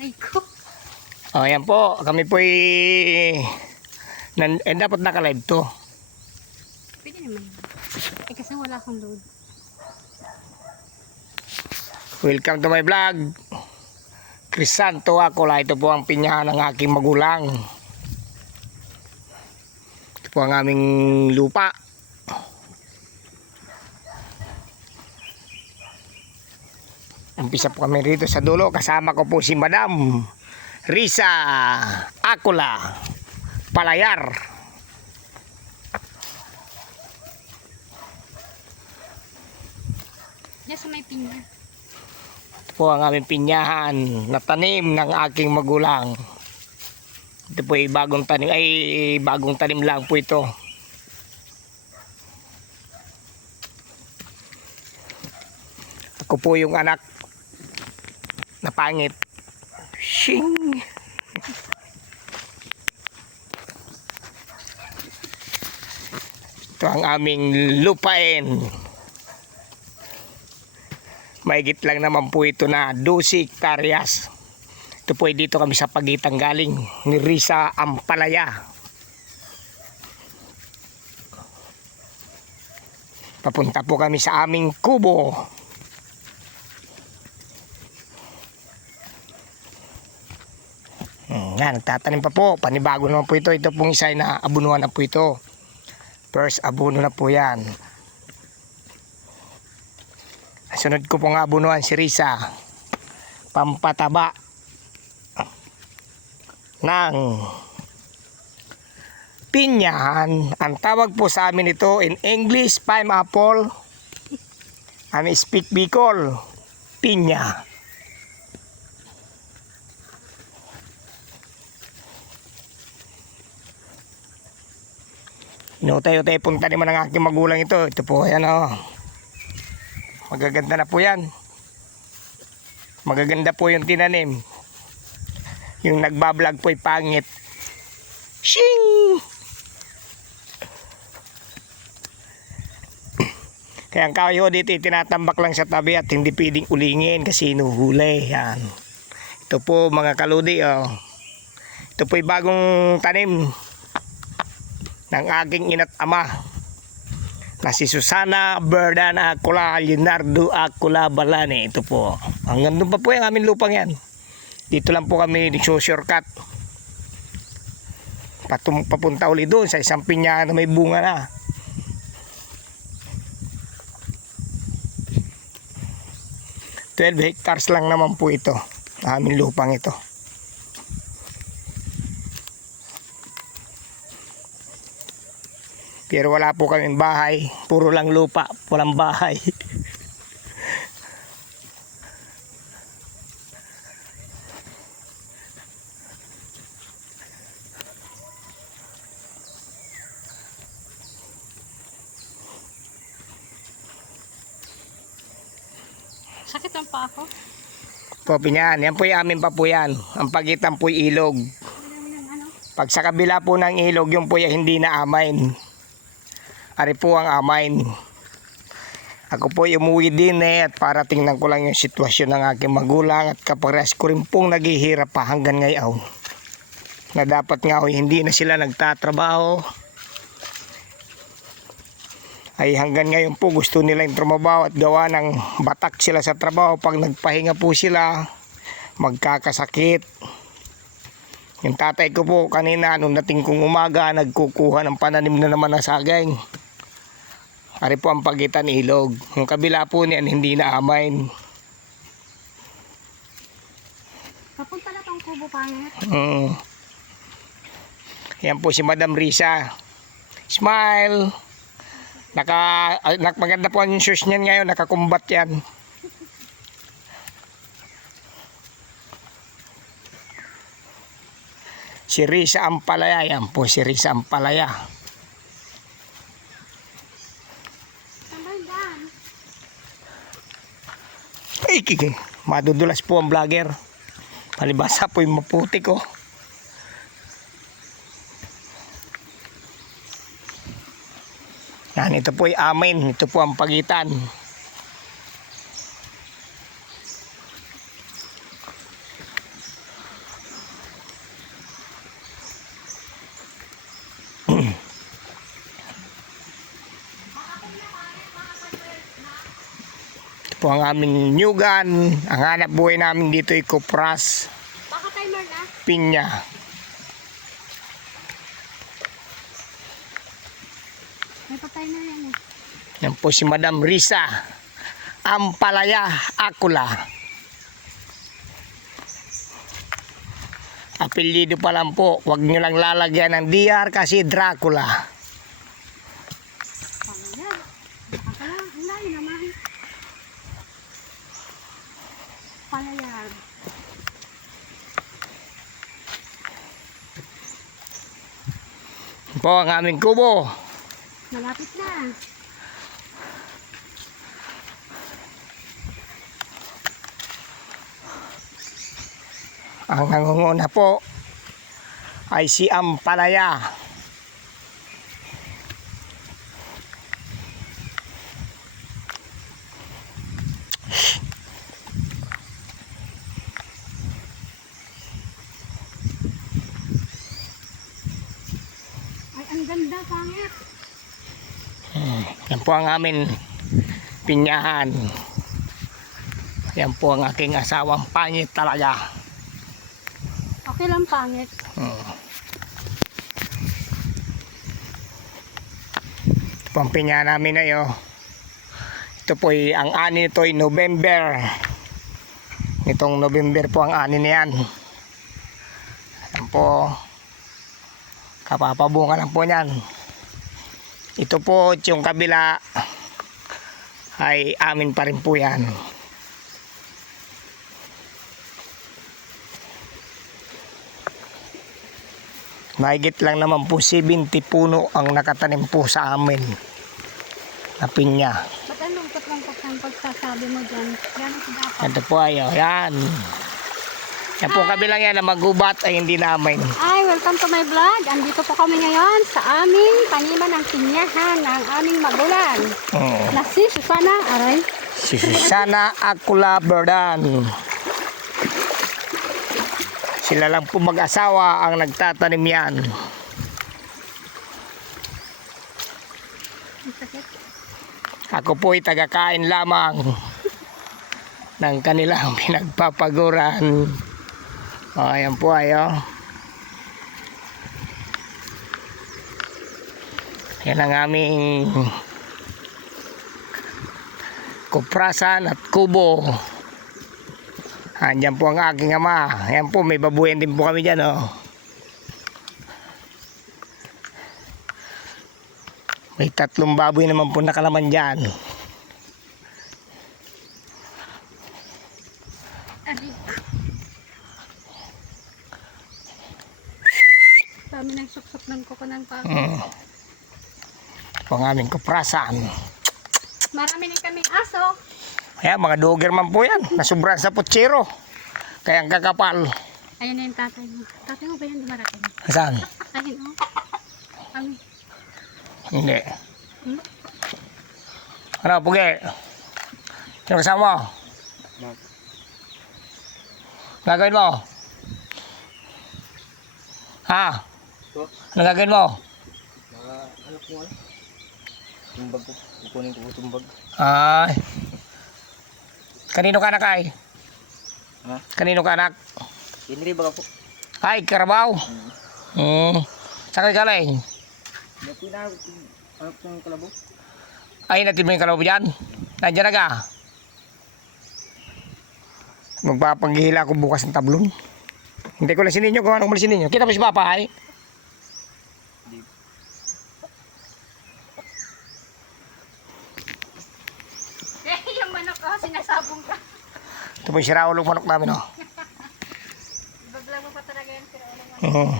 Aray ko. O, yan po. Kami po dapat naka-live to. Pwede naman. Eh kasi wala akong load. Welcome to my vlog. Crisanto Acula. Ito po ang pinyahan ng aking magulang. Ito po ang aming lupa. Umpisa po kami rito sa dulo. Kasama ko po si Madam Risa Acula Palayar. Diyan sa may pinya. Ito po ang aming pinyahan na tanim ng aking magulang. Ito po ay bagong tanim lang po ito. Ako po yung anak na pangit. Shing! Ito ang aming lupain. Mahigit lang naman po ito na 12 hektaryas. Ito po ay dito kami sa pagitan galing ni Risa Ampalaya. Papunta po kami sa aming kubo. Yan, nagtatanim pa po. Panibago naman po ito. Ito pong isa na abunuhan na po ito. First abuno na po yan. Sunod ko pong abunuhan si Risa. Pampataba ng pinyahan. Ang tawag po sa amin ito in English, pineapple. I speak Bicol, pinya. Inutay-utay punta naman ng aking magulang ito. Ito po, ayan o. Magaganda na po yan. Magaganda po yung tinanim. Yung nagbablog po ay pangit. Shing! Kaya ang kahoy dito tinatambak lang sa tabi at hindi pwedeng ulingin kasi inuhuli. Yan. Ito po mga kaludi. Oh. Ito po ay bagong tanim ng aking ina't ama na si Susana Verdana Acula Leonardo Acula Balane. Ito po. Hanggang doon pa po yung aming lupang yan. Dito lang po kami shortcut. Papunta uli doon sa isang pinyahan na may bunga na. $12 hectares lang naman po ito. Aming lupang ito. Pero wala po kaming bahay. Puro lang lupa. Walang bahay. Sakit ang pa ako. Po, pinyan. Yan po yung amin pa po yan. Ang pagitan po yung ilog. Pag sa kabila po ng ilog, yung po yung hindi na amain. Ari po ang amain. Ako po umuwi din at para tingnan ko lang yung sitwasyon ng aking magulang at kapares ko rin pong naghihirap pa hanggang ngayon. Na dapat nga hindi na sila nagtatrabaho. Ay hanggang ngayon po gusto nila yung trumabaho at gawa ng batak sila sa trabaho. Pag nagpahinga po sila, magkakasakit. Yung tatay ko po kanina nung dating kong umaga, nagkukuha ng pananim na naman na saging. Ari po ang pagitan ilog. Yung kabila po niyan hindi na amain. Papunta na tong kubo pangit. Yan po si Madam Risa. Smile! Maganda po ang shoes niyan ngayon. Nakakumbat yan. Si Risa Ampalaya. Yan po si Risa Ampalaya. Ay, madudulas po ang vlogger. Palibasa po yung maputi ko. Yan, ito po ay amin. Ito po ang pagitan. po ang aming nyugan. Ang hanap buhay namin dito ay kupras, Baka timer na. pinya. May patay na yan eh. Yan po si Madam Risa Ampalaya Akula. Apelyido pa lang po, wag nyo lang lalagyan ng DR kasi Dracula. Pangalaman. Baka lang. Ang layo naman. Palayag. Yan po ang aming kubo. Malapit na. Ang nangunguna po ay si Ampalaya. Ay, ang ganda, pangit. Yan po ang amin pinyahan. Yan po ang aking asawang pangit talaga. Okay lang, pangit. Ito po ang pinyahan namin na yun. Ito po ang ani nito ay November. Nitong November po ang ani na yan. Yan po. Kapapabunga lang po yan. Ito po yung kabila ay amin pa rin po yan. Mahigit lang naman po 70 puno ang nakatanim po sa amin na pinya. Ba't ang lungkot lang ang pagsasabi mo dyan? Yan ang dapat. Ito po ay yan. Yan po kabilang yan na magubat ay hindi namin. Ay, welcome to my vlog. Andito po kami ngayon sa aming taniman ng pinyahan ng aming magulan. Na si Susana, aray. Si Susana Akula Berdan. Sila lang po mag-asawa ang nagtatanim yan. Ang sakit. Ako po ay tagakain lamang ng kanilang pinagpapaguran. O, ayan po ayo. Yan ang aming kuprasan at kubo. Andyan po ang aking ama. Ayan po, may babuyan din po kami dyan, oh. May 3 baboy naman po nakalaman dyan. Aray. Dami ng suksok ng kukunan pa. Ito po ang aming kuprasan. Marami din kaming aso. Ayan, mga dogerman po yan. Nasubran sa putsero. Kaya ang kakapal. Ayun na yung tatay mo. Tatay mo ba yan dumarating? Saan? Ayun o. Ang Hindi. Hmm? Ano, Pugi? Sino kasama mo? Gagawin mo? Ha? Ano gagawin mo? Ano ko ano? Tumbag ko. Kukunin ko tumbag. Ay. Kanino ka anak ay? Ha? Kanino ka anak? Inri baga po. Ay, Karabaw. Saan ka galing? Dati na ano kung kalabo? Ay, natin mo yung kalabaw dyan. Nandiyan na ka. Magpapaghihila ko bukas ng tablon. Hindi ko lang sininyo kung anong malisin ninyo. Kita mo si Papa ay? yung manok ko, sinasabong ka. Ito po yung siraulong manok namin, oh. Ibablag mo pa talaga yan, sila ulang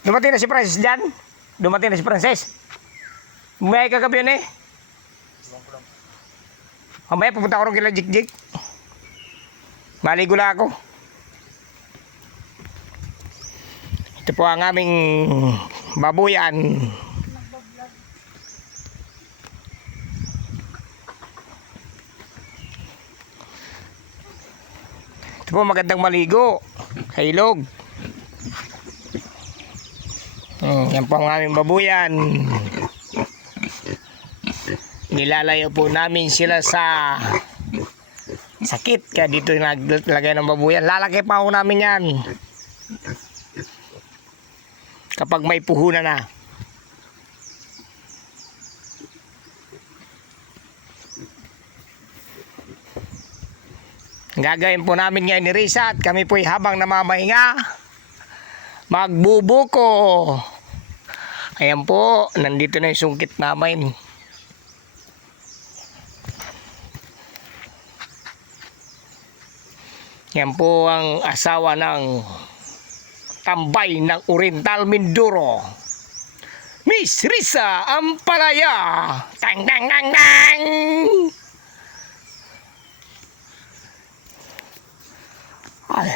Dumating na si Francis dyan. Dumating na si Francis. Bumiyay kagabi yun eh. Mamaya pupunta ko rin kila Jik-Jik. Maligo lang ako. Ito po ang aming babuyan. Ito po magandang maligo sa ilog. Yan po ang aming babuyan. Hindi Nilalayo po namin sila sa sakit. Kaya dito naglagay ng babuyan. Lalaki pa ho namin yan kapag may puhunan na. Gagawin po namin ngayon ni Risa at kami po'y habang namamahinga magbubuko. Ayan po, nandito na yung sungkit namin. Yan po ang asawa ng tambay ng Oriental Mindoro, Miss Risa Ampalaya. Tang tang tang tang. Ay.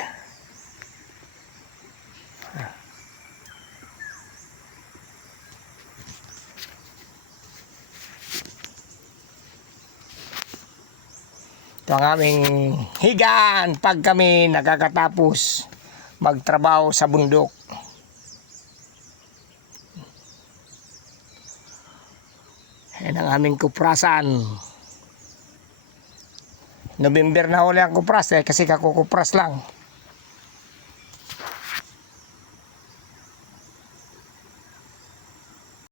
Ito ang aming higaan pag kami nakakatapos magtrabaho sa bundok. Yan ang aming kuprasan. November na huli ang kupras kasi kakukupras lang.